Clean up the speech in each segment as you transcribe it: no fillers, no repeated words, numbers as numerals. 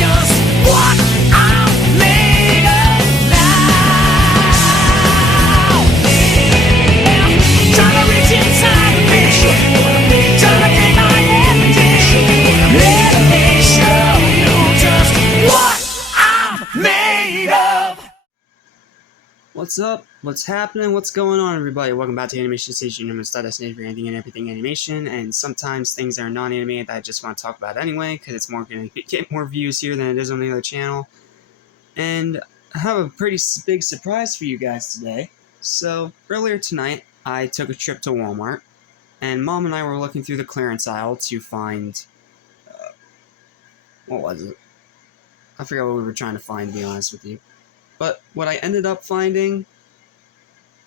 just what I'm made of now. Yeah. Trying to reach inside of me, trying to get my energy. Let me show you just what I'm made of. What's up? What's happening? What's going on, everybody? Welcome back to Animation Station. I'm a destination for anything and everything animation, and sometimes things that are non-animated that I just want to talk about anyway, because it's more going to get more views here than it is on the other channel. And I have a pretty big surprise for you guys today. So, earlier tonight, I took a trip to Walmart, and Mom and I were looking through the clearance aisle to find... what was it? I forgot what we were trying to find, to be honest with you. But what I ended up finding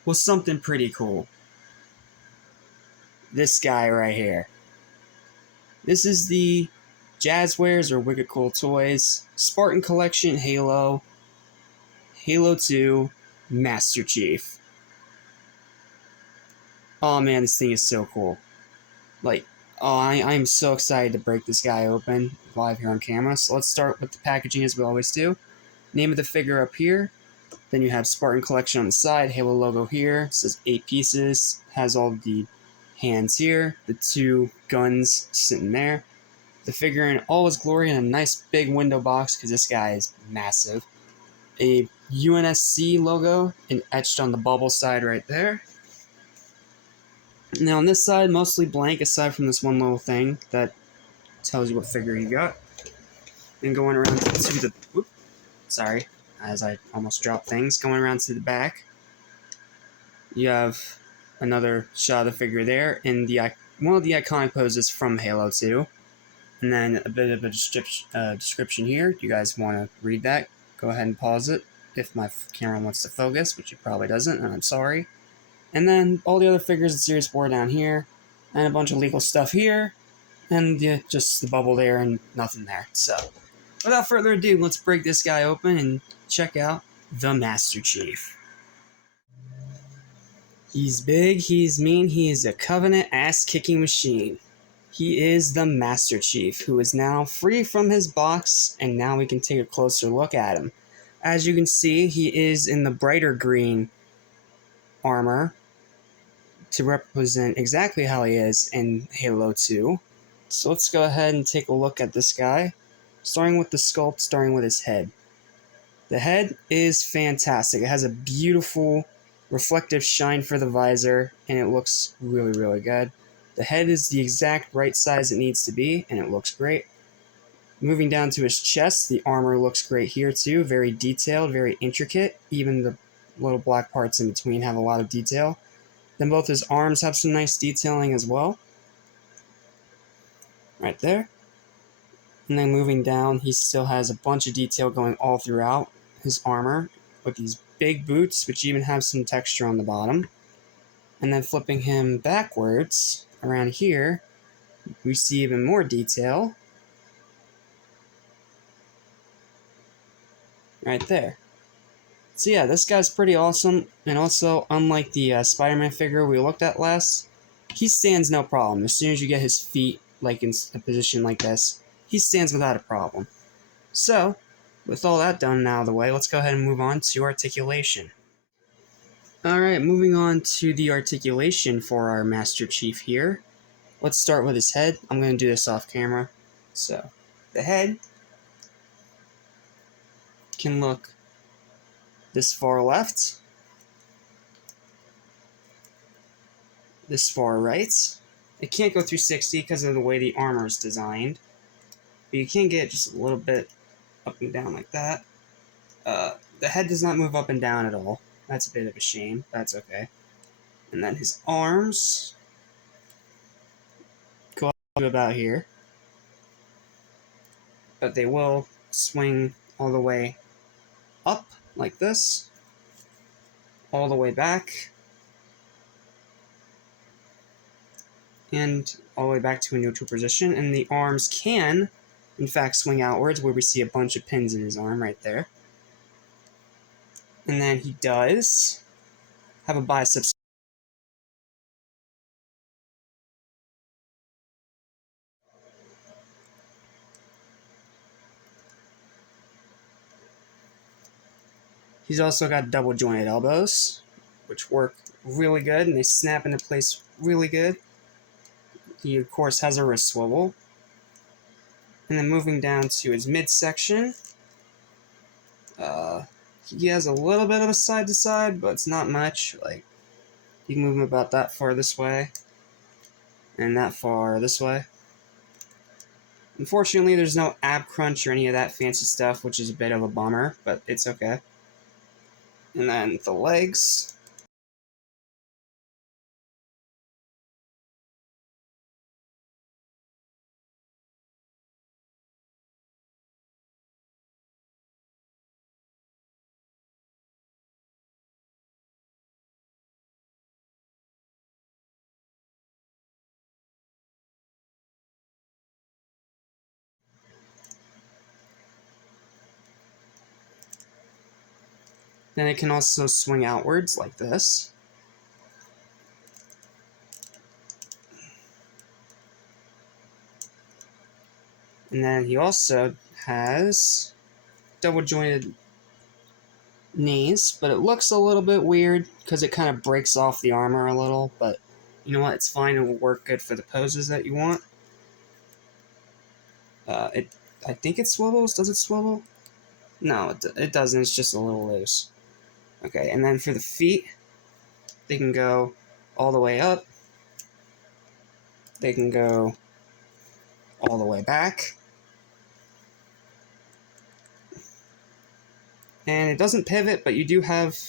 was something pretty cool. This guy right here. This is the Jazzwares or Wicked Cool Toys Spartan Collection Halo 2 Master Chief. Oh man, this thing is so cool. Like, I'm so excited to break this guy open live here on camera. So let's start with the packaging as we always do. Name of the figure up here. Then you have Spartan Collection on the side, Halo logo here, it says 8 pieces, has all the hands here, the 2 guns sitting there, the figure in all its glory in a nice big window box, because this guy is massive, a UNSC logo and etched on the bubble side right there. Now on this side, mostly blank aside from this one little thing that tells you what figure you got. And going around to the... whoop, sorry. As I almost dropped things. Going around to the back, you have another shot of the figure there in the one of the iconic poses from Halo 2. And then a bit of a description here. Do you guys want to read that? Go ahead and pause it if my camera wants to focus, which it probably doesn't, and I'm sorry. And then all the other figures in Series 4 down here, and a bunch of legal stuff here, and just the bubble there and nothing there. So, without further ado, let's break this guy open and check out the Master Chief. He's big, he's mean, he is a Covenant ass-kicking machine. He is the Master Chief, who is now free from his box, and now we can take a closer look at him. As you can see, he is in the brighter green armor to represent exactly how he is in Halo 2. So let's go ahead and take a look at this guy, starting with the sculpt, starting with his head. The head is fantastic. It has a beautiful reflective shine for the visor, and it looks really, really good. The head is the exact right size it needs to be, and it looks great. Moving down to his chest, the armor looks great here too. Very detailed, very intricate. Even the little black parts in between have a lot of detail. Then both his arms have some nice detailing as well. Right there. And then moving down, he still has a bunch of detail going all throughout his armor with these big boots, which even have some texture on the bottom. And then flipping him backwards, around here, we see even more detail. Right there. So yeah, this guy's pretty awesome, and also, unlike the Spider-Man figure we looked at last, he stands no problem. As soon as you get his feet like in a position like this, he stands without a problem. So, with all that done and out of the way, let's go ahead and move on to articulation. Alright, moving on to the articulation for our Master Chief here. Let's start with his head. I'm going to do this off camera. So, the head can look this far left, this far right. It can't go through 60 because of the way the armor is designed, but you can get just a little bit up and down like that. The head does not move up and down at all. That's a bit of a shame. That's okay. And then his arms go up to about here, but they will swing all the way up like this, all the way back, and all the way back to a neutral position. And the arms can, in fact, swing outwards, where we see a bunch of pins in his arm right there. And then he does have a biceps. He's also got double jointed elbows, which work really good and they snap into place really good. He, of course, has a wrist swivel. And then moving down to his midsection, he has a little bit of a side to side, but it's not much. Like, you can move him about that far this way, and that far this way. Unfortunately, there's no ab crunch or any of that fancy stuff, which is a bit of a bummer, but it's okay. And then the legs. Then it can also swing outwards like this. And then he also has double jointed knees, but it looks a little bit weird because it kind of breaks off the armor a little, but you know what, it's fine, it will work good for the poses that you want. I think it swivels. Does it swivel? No, it doesn't, it's just a little loose. Okay, and then for the feet, they can go all the way up, they can go all the way back, and it doesn't pivot, but you do have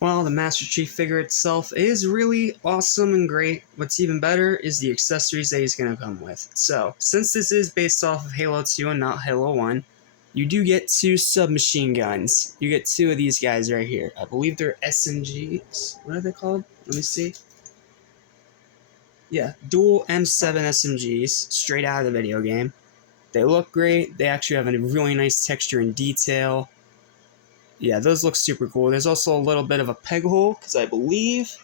well, the Master Chief figure itself is really awesome and great. What's even better is the accessories that he's going to come with. So, since this is based off of Halo 2 and not Halo 1, you do get 2 submachine guns. You get 2 of these guys right here. I believe they're SMGs. What are they called? Let me see. Yeah, dual M7 SMGs, straight out of the video game. They look great. They actually have a really nice texture and detail. Yeah, those look super cool. There's also a little bit of a peg hole, because I believe,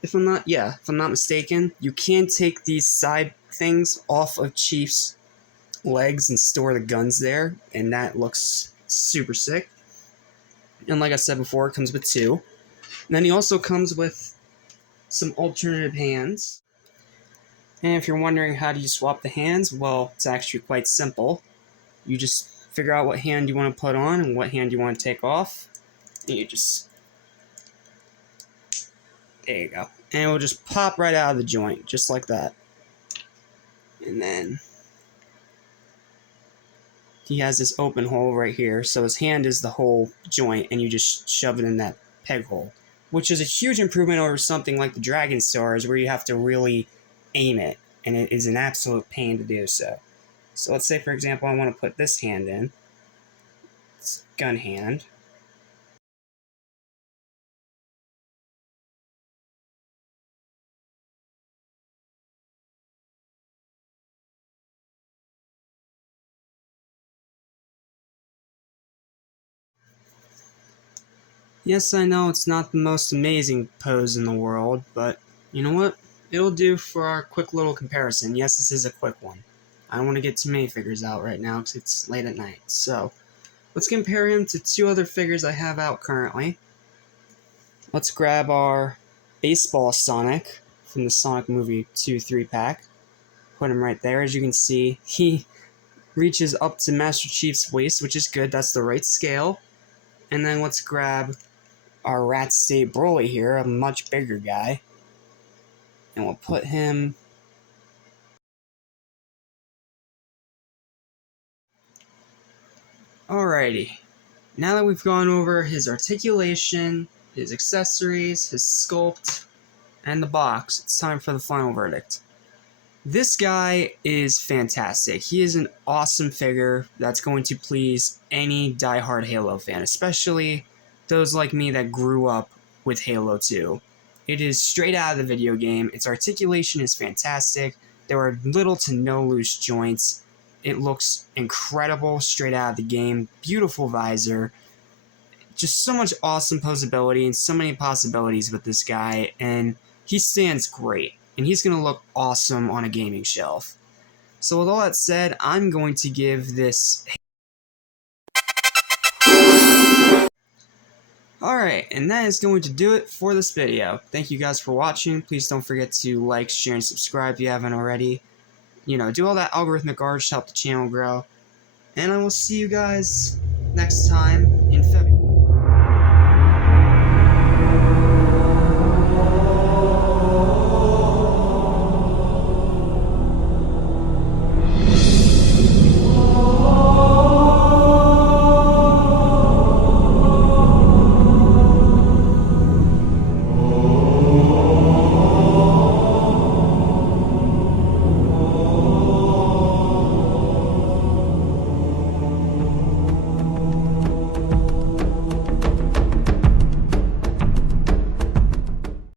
if I'm not mistaken, you can take these side things off of Chief's legs and store the guns there, and that looks super sick. And like I said before, it comes with 2. And then he also comes with some alternative hands. And if you're wondering how do you swap the hands, well, it's actually quite simple. You just figure out what hand you want to put on and what hand you want to take off. And you just... there you go. And it will just pop right out of the joint, just like that. And then he has this open hole right here, so his hand is the whole joint, and you just shove it in that peg hole. Which is a huge improvement over something like the Dragon Stars, where you have to really aim it, and it is an absolute pain to do so. So let's say, for example, I want to put this hand in. It's gun hand. Yes, I know it's not the most amazing pose in the world, but you know what? It'll do for our quick little comparison. Yes, this is a quick one. I don't want to get too many figures out right now because it's late at night. So, let's compare him to 2 other figures I have out currently. Let's grab our Baseball Sonic from the Sonic Movie 2 3-pack. Put him right there. As you can see, he reaches up to Master Chief's waist, which is good. That's the right scale. And then let's grab our Rat State Broly here, a much bigger guy. And we'll put him... alrighty. Now that we've gone over his articulation, his accessories, his sculpt, and the box, it's time for the final verdict. This guy is fantastic. He is an awesome figure that's going to please any diehard Halo fan, especially those like me that grew up with Halo 2. It is straight out of the video game. Its articulation is fantastic. There are little to no loose joints. It looks incredible straight out of the game. Beautiful visor. Just so much awesome posability and so many possibilities with this guy, and he stands great. and he's going to look awesome on a gaming shelf. So with all that said, I'm going to give this... Alright, and that is going to do it for this video. Thank you guys for watching. Please don't forget to like, share, and subscribe if you haven't already. You know, do all that algorithmic garbage to help the channel grow. And I will see you guys next time in February.